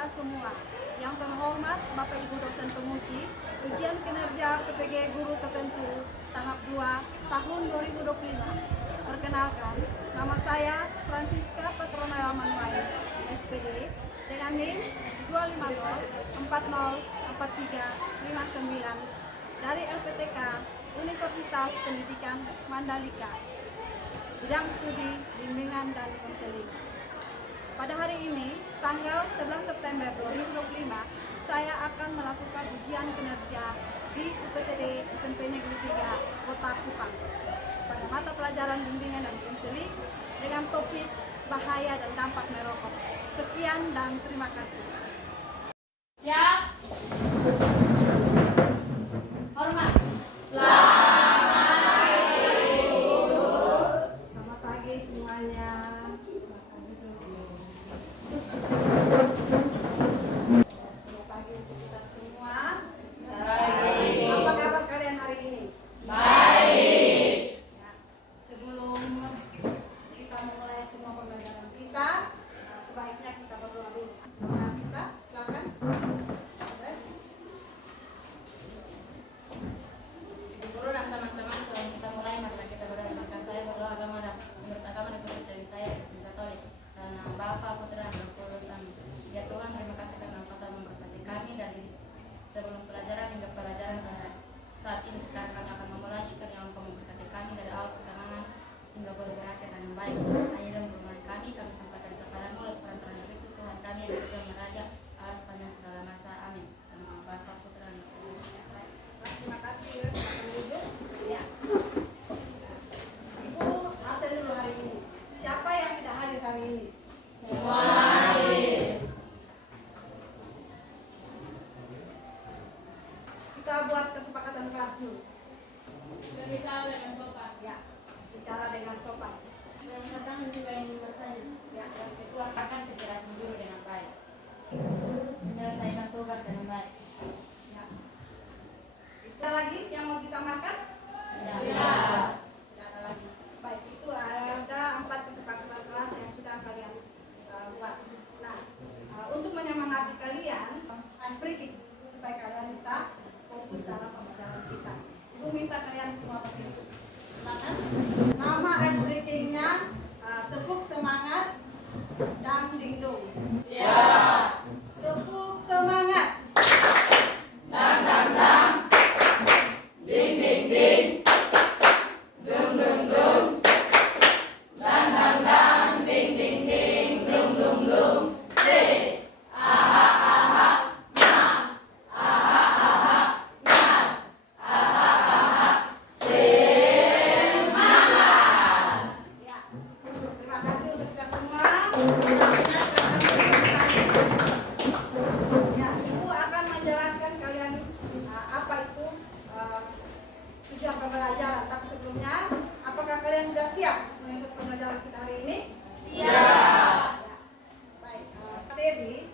kita semua. Yang terhormat Bapak Ibu dosen penguji, ujian kinerja PPG Guru Tertentu tahap 2 tahun 2025. Perkenalkan, nama saya Francisca Patrona Manuel, SPD, dengan NIM 250404359 dari LPTK Universitas Pendidikan Mandalika, bidang studi bimbingan dan konseling. Pada hari ini, tanggal 11 September 2025, saya akan melakukan ujian kinerja di UPTD SMP Negeri 3 Kota Kupang pada mata pelajaran bimbingan dan konseling dengan topik bahaya dan dampak merokok. Sekian dan terima kasih. Siap. Hormat. Selamat pagi semuanya. Selamat pagi untuk kita semua. Baik. Apa kabar kalian hari ini? Baik. Ya, sebelum kita memulai semua pembelajaran kita, sebaiknya kita berdoa dulu. Doa kita, silakan. Yes. Ibu guru dan teman-teman, sebelum kita mulai, mari kita berdoa. Maka saya berdoa menurut agama dan kepercayaan saya Kristen Katolik. Dan nama Bapa, Putra, dan Roh Kudus. Amin. Ya Tuhan, terima kasih karena Engkau telah memberkati kami dari sebelum pelajaran hingga pelajaran saat ini. Sekarang kami akan memulai, karena Engkau memberkati kami dari awal pertengahan hingga boleh berakhir dengan baik. Hanya dan firman kami sampaikan kepadamu oleh perantaraan Kristus Tuhan kami yang hidup dan meraja Allah sepanjang segala masa. Amin. Dan nama Bapa, Putra, dan Roh Kudus. Terima kasih. Silakan duduk. Ya. Ibu absen dulu hari ini. Siapa yang tidak hadir hari ini? Semua hadir. Kita buat kesepakatan kelas dulu. Berbicara dengan sopan. Ya, bicara dengan sopan. Dan sekarang juga ingin bertanya. Ya, yang kedua, Keluarkan kejelasan dulu dengan baik. Menyelesaikan tugas dengan baik. ya. Ada lagi yang mau ditambahkan? Tidak. Tidak ada lagi. Baik, itu ada 4 kesepakatan kelas yang sudah kalian buat. Nah, untuk menyemangati kalian, ice breaking supaya kalian bisa fokus dalam pembelajaran kita. Ibu minta kalian semua berdiri. Silakan. Nama ice breakingnya tepuk semangat dan dingdong. Siap. Tepuk semangat. Dang dang dang. Ding ding ding. Dung dung dung. Dang dang dang. Ding ding ding. Dung dung dung. Say. Aha aha. Nah. Aha aha. Nah. Aha aha. Semangat. Ya, terima kasih untuk kita semua. Ya, Ibu akan menjelaskan kalian apa itu tujuan pembelajaran. Tapi sebelumnya, apakah kalian sudah siap mengikuti pembelajaran kita hari ini? Siap. Ya. Baik, materi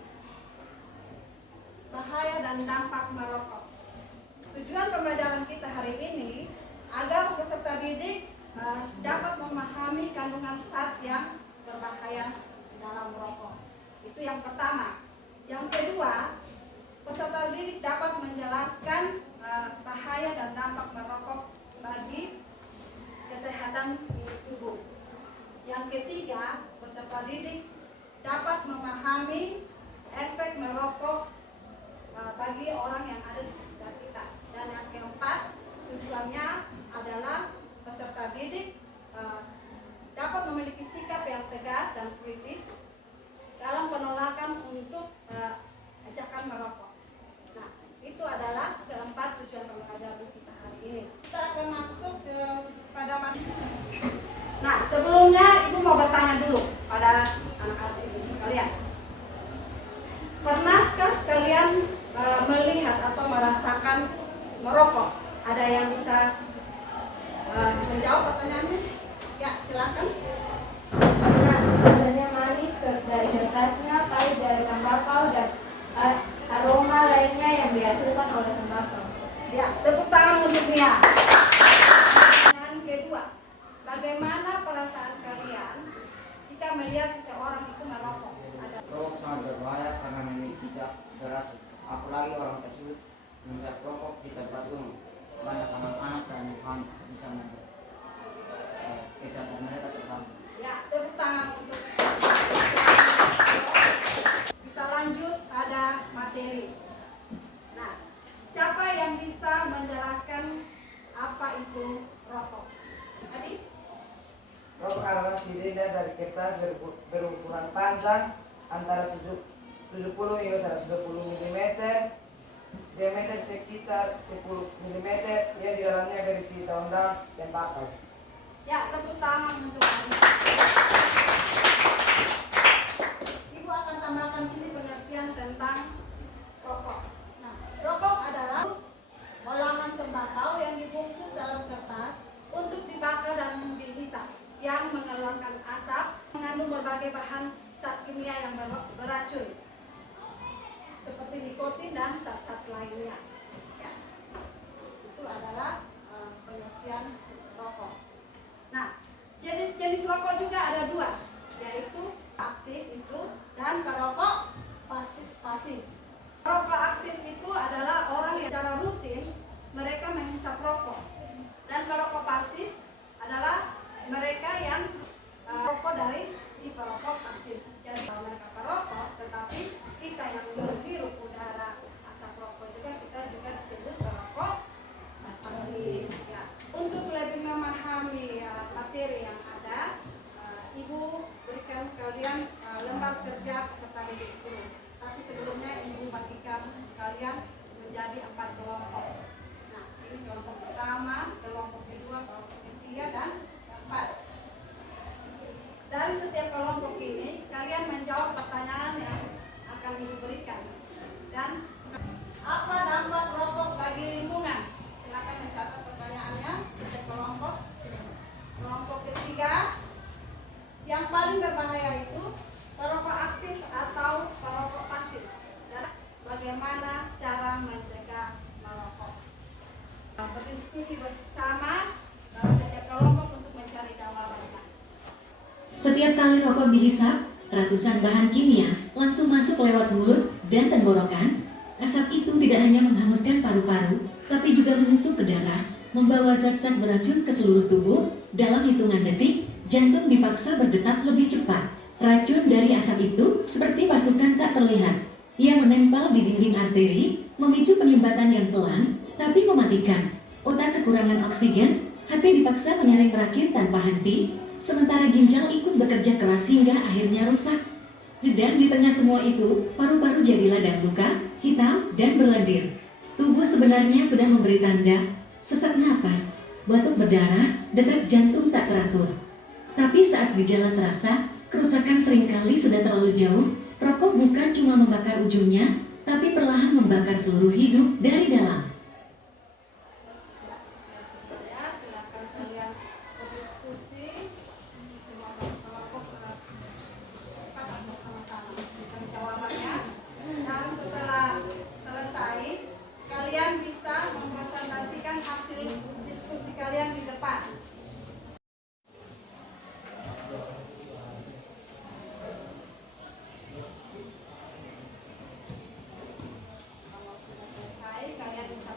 bahaya dan dampak merokok. Tujuan pembelajaran kita hari ini agar peserta didik dapat memahami kandungan zat yang berbahaya dalam merokok. Itu yang pertama. Yang kedua, peserta didik dapat menjelaskan bahaya dan dampak merokok bagi kesehatan tubuh. Yang ketiga, peserta didik dapat memahami efek merokok bagi orang yang ada di sekitar kita. Dan yang keempat, tujuannya adalah peserta didik dapat memiliki sikap yang tegas dan kritis dalam penolakan untuk ajakan merokok. Nah, itu adalah keempat tujuan pembelajaran kita hari ini. Kita akan masuk pada materi. Nah, sebelumnya Ibu mau bertanya dulu pada anak-anak Ibu sekalian. Pernahkah kalian melihat atau merasakan merokok? Ada yang bisa menjawab pertanyaannya? Ya, silakan. Rasanya manis dari kertasnya, pahit dari tembakau, dan aroma lainnya yang dihasilkan oleh tembakau. Ya, tepuk tangan untuk Mia. Pertanyaan kedua, bagaimana perasaan kalian jika melihat seseorang itu merokok? Ada Rokok sangat berbahaya karena memiliki beracun. Apalagi orang tersebut menghisap rokok di tempat umum. Banyak anak-anak dan ibu bisa kesehatan mereka terganggu. Ya, tepuk tangan untuk. Kita lanjut pada materi. Nah, siapa yang bisa menjelaskan apa itu rokok? Tadi? Rokok adalah silinder dari kertas berukuran panjang antara 70 hingga 120 mm, diameter sekitar 10 mm, yang di dalamnya berisi daun-daun dan bakal. Ya, tepuk tangan untuk Ibu akan tambahkan sini pengertian tentang rokok. Nah, rokok adalah olahan tembakau yang dibungkus dalam kertas untuk dibakar dan dihisap, yang mengeluarkan asap, mengandung berbagai bahan zat kimia yang beracun, seperti nikotin dan zat-zat lainnya. Ya. Itu adalah pengertian rokok. Nah, jenis-jenis rokok juga ada dua, yaitu aktif itu dan perokok pasif. Perokok aktif itu adalah orang yang secara rutin mereka menghisap rokok, dan perokok pasif adalah mereka yang rokok dari si perokok aktif. Jadi kalau mereka perokok, tetapi kita yang menghirup udara asap rokok juga, kita juga disebut perokok pasif. Ya. Untuk lebih memahami materi yang ada, Ibu berikan kalian lembar kerja peserta didik guru. Tapi sebelumnya Ibu bagikan kalian menjadi 4 kelompok. Nah, ini kelompok pertama, kelompok kedua, kelompok ketiga, dan keempat. Dari setiap kelompok ini, kalian menjawab pertanyaan yang akan Ibu berikan. Dan apa dampak rokok bagi lingkungan? Silakan mencatat pertanyaannya. Setiap kelompok. Kelompok ketiga, yang paling berbahaya itu perokok aktif atau perokok pasif. Dan bagaimana cara mencegah merokok? Berdiskusi bersama dalam setiap kelompok untuk mencari jawabannya. Setiap kali rokok dihisap, ratusan bahan kimia langsung masuk lewat mulut dan tenggorokan. Asap itu tidak hanya menghanguskan paru-paru, tapi juga menusuk ke darah, membawa zat-zat beracun ke seluruh tubuh. Dalam hitungan detik, jantung dipaksa berdetak lebih cepat. Racun dari asap itu seperti pasukan tak terlihat. Ia menempel di dinding arteri, memicu penyumbatan yang pelan, tapi mematikan. Otak kekurangan oksigen, hati dipaksa menyaring rakit tanpa henti, sementara ginjal ikut bekerja keras hingga akhirnya rusak. Dan di tengah semua itu, paru-paru jadi ladang luka, hitam, dan berlendir. Tubuh sebenarnya sudah memberi tanda, sesak napas, batuk berdarah, detak jantung tak teratur. Tapi saat gejala terasa, kerusakan seringkali sudah terlalu jauh. Rokok bukan cuma membakar ujungnya, tapi perlahan membakar seluruh hidup dari dalam. Ya, silakan kalian berdiskusi. Semua kelompok cepat bersama-sama memberikan jawabannya. Dan setelah selesai, kalian bisa mempresentasikan hasil diskusi kalian di depan. Kalau sudah selesai, kalian bisa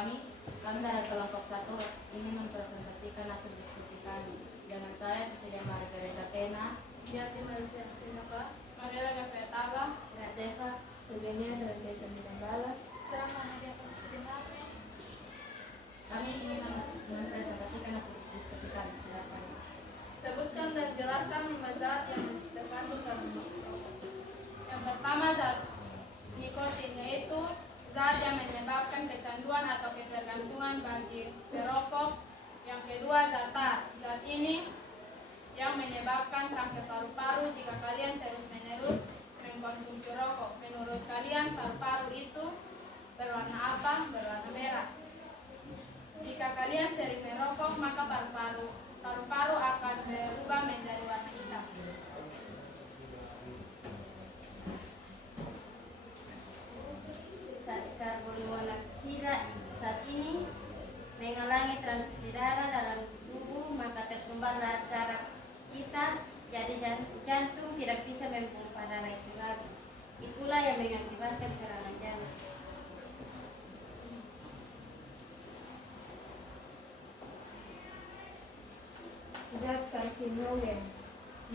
kami dari kelompok 1 ini mempresentasikan hasil diskusi kami. Dengan saya Cecilia Margareta Tena, Yati Maria Sinaka, Mariela Gafretaba, Deva, Eugenia dari Desa Midambala, Terang Media Konstitusi. Kami ingin mempresentasikan hasil diskusi kami. Silakan. sebutkan dan jelaskan 5 zat yang terkandung dalam rokok. Yang pertama zat nikotin, yaitu zat yang menyebabkan kecanduan atau ketergantungan bagi perokok. Yang kedua zat tar. Zat ini yang menyebabkan kanker paru-paru jika kalian terus-menerus mengkonsumsi rokok. Menurut kalian paru-paru itu berwarna apa? Berwarna merah. Jika kalian sering merokok, maka paru-paru akan berubah menjadi warna hitam. Zat karbon monoksida, zat ini menghalangi transfusi darah dalam tubuh, maka tersumbatlah darah kita, jadi jantung tidak bisa memompa darah itu lagi. Itulah yang mengakibatkan serangan jantung. Zat karsinogen.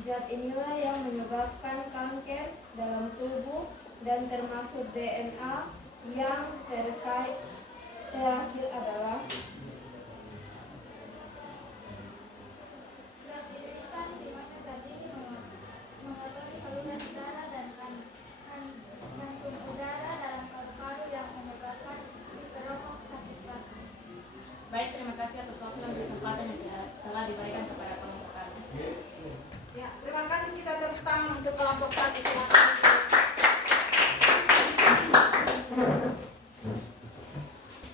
Zat inilah yang menyebabkan kanker dalam tubuh dan termasuk DNA. Yang terakhir adalah Zat iritan di mana zat ini mengotori saluran udara dan kantung udara dalam paru-paru yang menyebabkan perokok sakit paru. Baik, terima kasih atas waktu dan kesempatan yang telah diberikan kepada kelompok kami. Ya, terima kasih, kita tepuk tangan untuk kelompok 1. Silakan.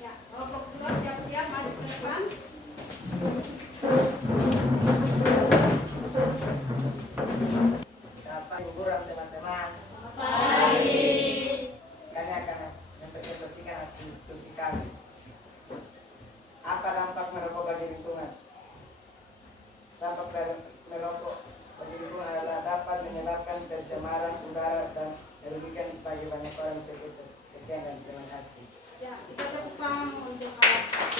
Ya, kelompok 2 siap-siap maju ke depan. Dapat hiburan teman-teman. Kami akan mempresentasikan hasil diskusi kami. Apa dampak merokok bagi lingkungan? Dampak dari merokok bagi lingkungan adalah dapat menyebabkan pencemaran udara dan merugikan bagi banyak orang di sekitar. Sekian dan terima kasih. Ya, kita tepuk tangan untuk kelompok 1.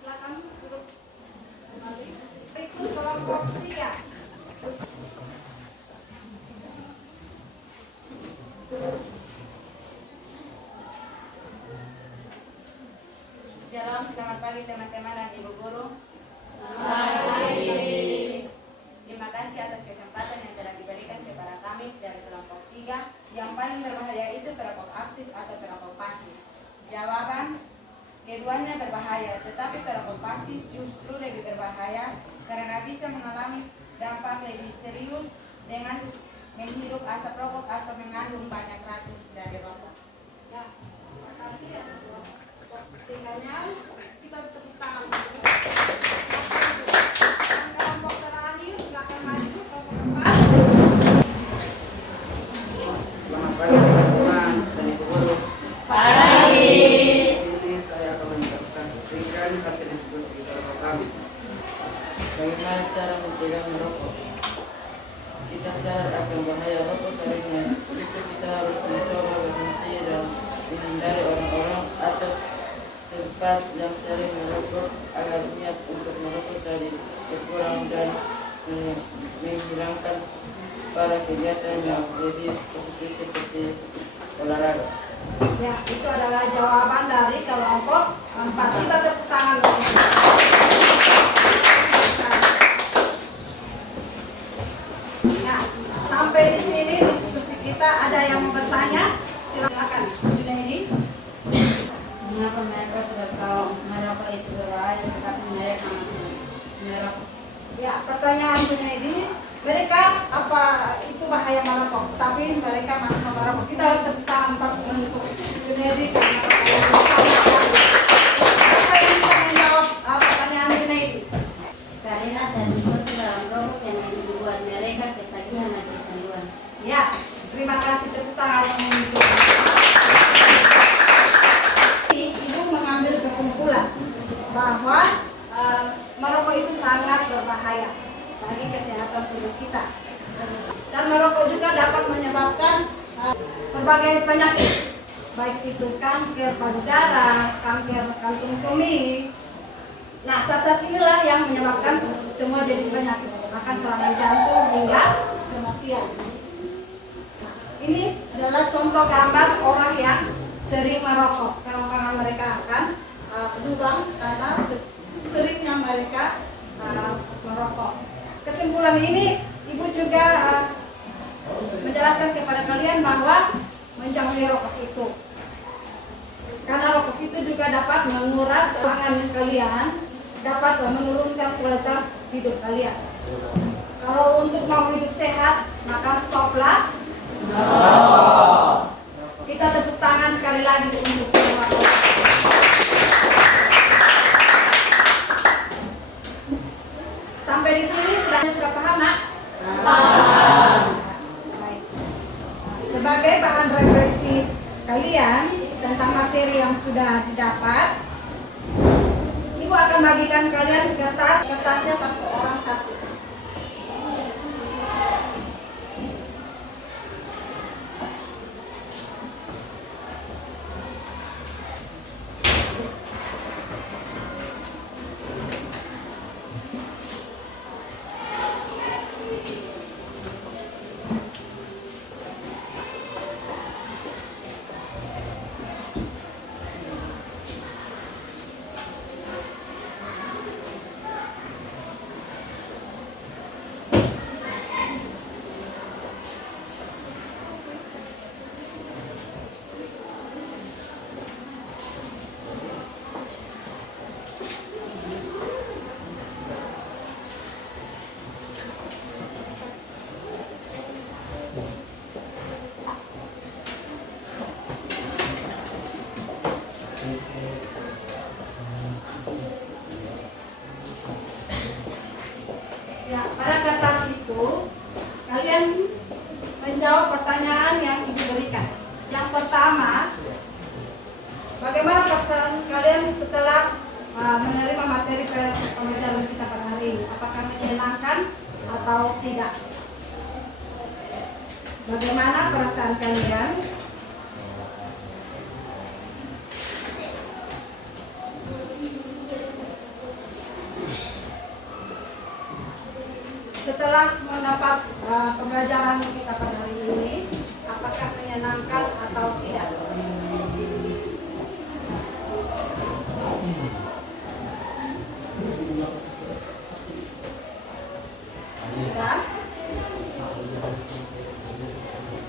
Silakan duduk kembali. Berikut kelompok 3. Shalom, selamat pagi teman-teman dan ibu guru. Terima kasih atas kesempatan yang telah diberikan kepada kami dari kelompok 3. Yang paling berbahaya itu perokok aktif atau perokok pasif. Jawaban, keduanya berbahaya, tetapi perokok pasif justru lebih berbahaya karena bisa mengalami dampak lebih serius dengan menghirup asap rokok atau mengandung banyak racun dari rokok. Ya, terima kasih atas waktunya. Kita tepuk tangan. Kelompok terakhir, silakan maju kelompok 4. Selamat pagi teman-teman dan ibu guru. Di sini saya akan mempresentasikan hasil diskusi di kelompok kami. Bagaimana cara mencegah merokok? Kita sadar akan bahaya rokok karena itu kita harus mencoba berhenti dan menghindari orang-orang atau tempat yang sering merokok agar niat untuk merokok tadi berkurang dan menghilangkan para kegiatan yang lebih positif seperti olahraga. Ya, itu adalah jawaban dari kelompok 4. Kita tepuk tangan. Ya, sampai di sini diskusi kita. Ada yang mau bertanya? Silakan. Sudah ini? Mengapa mereka sudah tahu merokok itu berbahaya, tetapi mereka masih merokok? Ya, pertanyaan Junaidi, mereka apa itu bahaya merokok, tapi mereka masih merokok. Kita harus tepuk tangan untuk Junaidi karena saya bisa menjawab pertanyaan Junaidi. karena ada nikotin dalam rokok yang membuat mereka ketagihan dan kecanduan. Ya, terima kasih, tepuk tangan untuk Ibu mengambil kesimpulan bahwa merokok itu sangat berbahaya bagi kesehatan tubuh kita, dan merokok juga dapat menyebabkan berbagai penyakit baik itu kanker payudara, kanker kantung kemih. Nah, zat-zat inilah yang menyebabkan semua jenis penyakit, bahkan serangan jantung hingga kematian. Nah, ini adalah contoh gambar orang yang sering merokok. Kerongkongan mereka akan lubang karena seringnya mereka merokok. Kesimpulan ini, Ibu juga menjelaskan kepada kalian bahwa menjauhi rokok itu, karena rokok itu juga dapat menguras pangan kalian, dapat menurunkan kualitas hidup kalian. Kalau untuk mau hidup sehat, maka stoplah. Kita tepuk tangan sekali lagi untuk semua. Sampai di sini sudah paham, Nak? Baik. Sebagai bahan refleksi kalian tentang materi yang sudah didapat, Ibu akan bagikan kalian kertasnya satu orang satu. Ya, pada kertas itu kalian menjawab pertanyaan yang Ibu berikan. Yang pertama, bagaimana perasaan kalian setelah menerima materi pembelajaran kita pada hari ini? Apakah menyenangkan atau tidak? Bagaimana perasaan kalian? Setelah mendapat pembelajaran kita pada hari ini, apakah menyenangkan atau tidak? Dan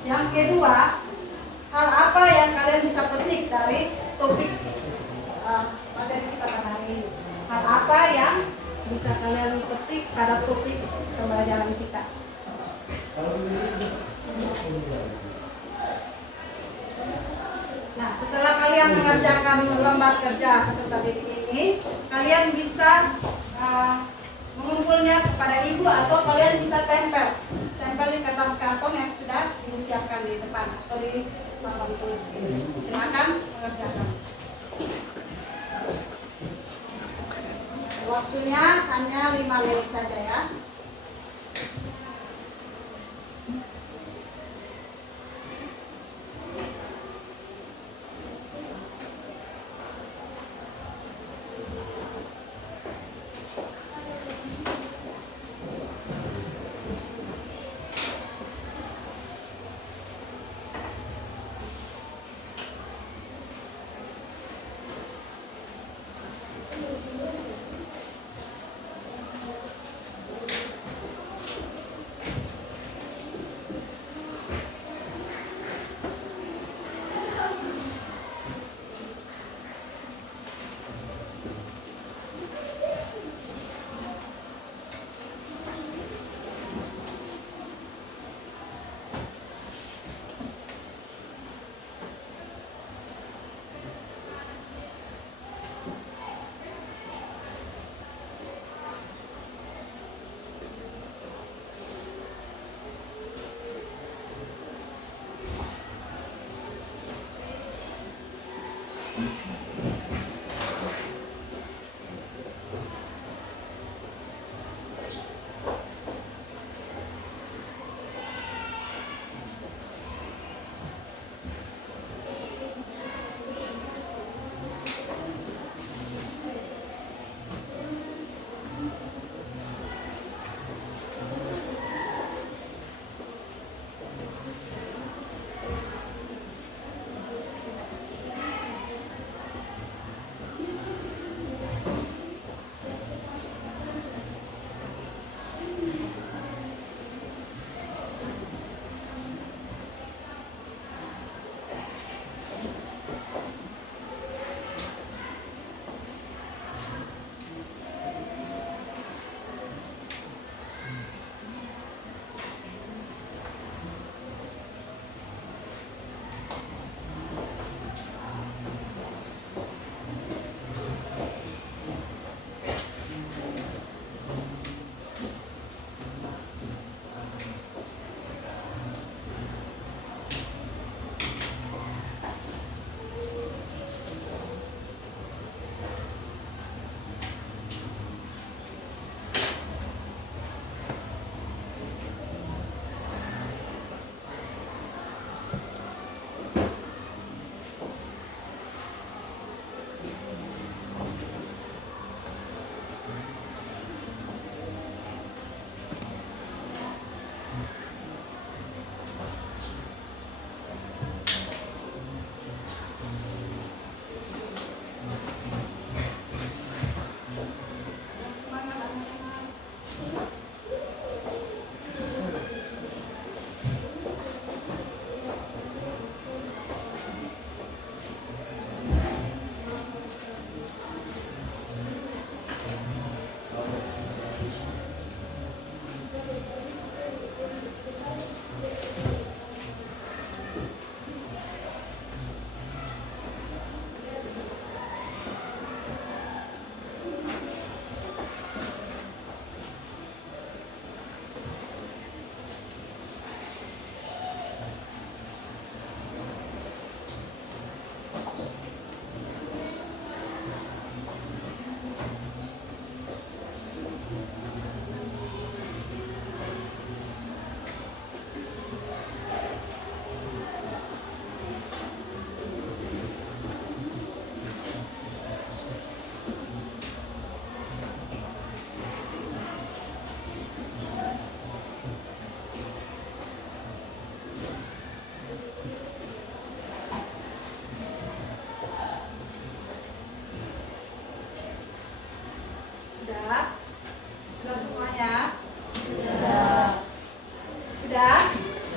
yang kedua, hal apa yang kalian bisa petik dari topik materi kita pada hari ini? Hal apa yang bisa kalian petik pada topik pembelajaran kita? Nah, setelah kalian mengerjakan lembar kerja peserta didik ini, kalian bisa mengumpulnya kepada Ibu atau kalian bisa tempel di kertas karton yang sudah Ibu siapkan di depan atau di papan tulis ini. Silakan mengerjakan. Waktunya hanya 5 menit saja ya.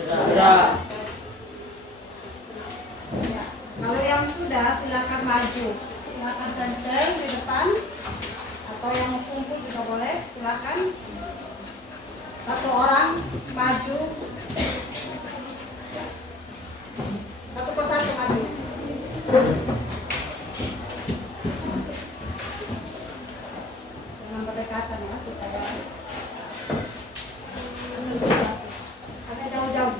Sudah. Ya. Kalau yang sudah silakan maju. Silakan kenceng di depan. Atau yang mau kumpul juga boleh. Silakan. Satu orang maju. Satu persatu maju. Dengan berdekatan ya supaya agak jauh-jauh.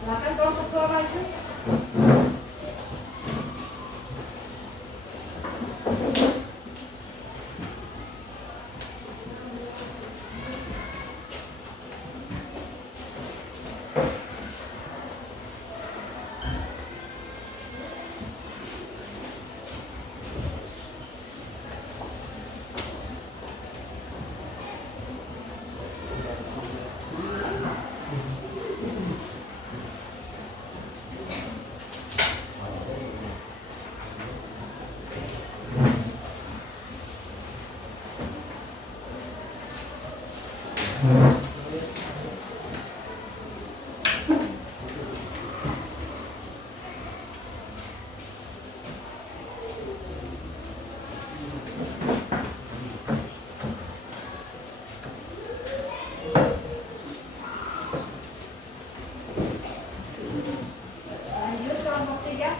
Silakan kelompok dua maju. Lanjut kelompok tiga.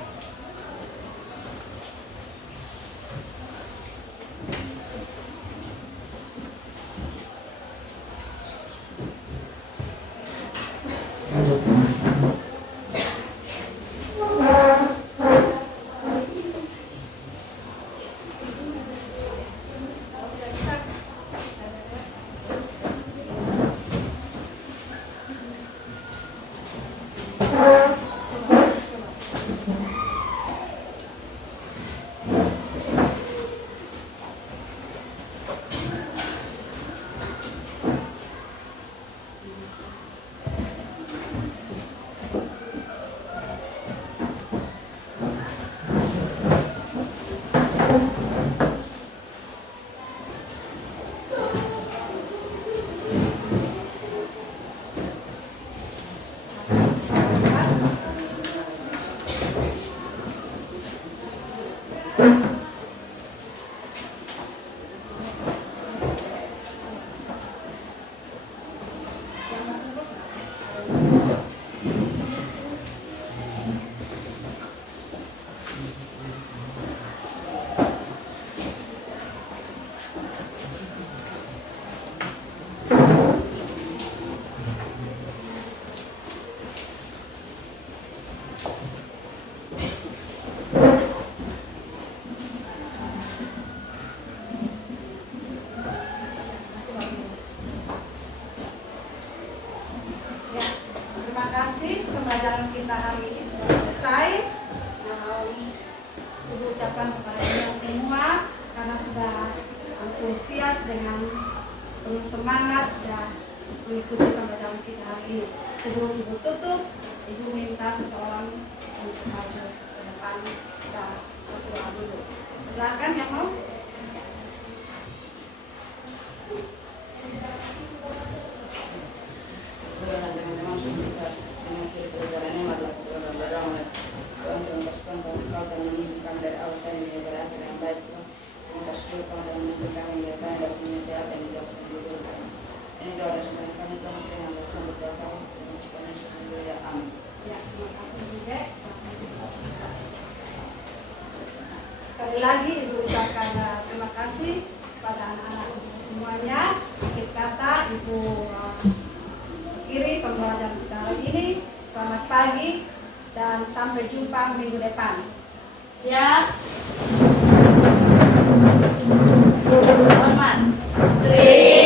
Ya, terima kasih pembelajaran kita hari ini sudah selesai. Ibu ucapkan kepada kita semua karena sudah antusias dengan penuh semangat sudah mengikuti pembelajaran kita hari ini. Sebelum ibu tutup, ibu minta seseorang untuk maju ke depan kita berdoa dulu. Silakan yang mau. Teman-teman kita mengakhiri perjalanan adalah berdoa Tuhan membebaskan kau dan menunjukkan dari awal yang berakhir yang baik Tuhan. Terima kasih Tuhan dan menunjukkan yang dia kaya dan menyertai apa yang dijelaskan dulu. Ini doa dan semoga kami Tuhan yang bersama berdoa terima kasih ya amin. Ya, terima kasih juga. Sekali lagi ibu ucapkan Ibu akhiri pembelajaran kita hari ini. Selamat pagi dan sampai jumpa minggu depan. Siap. Hormat. 3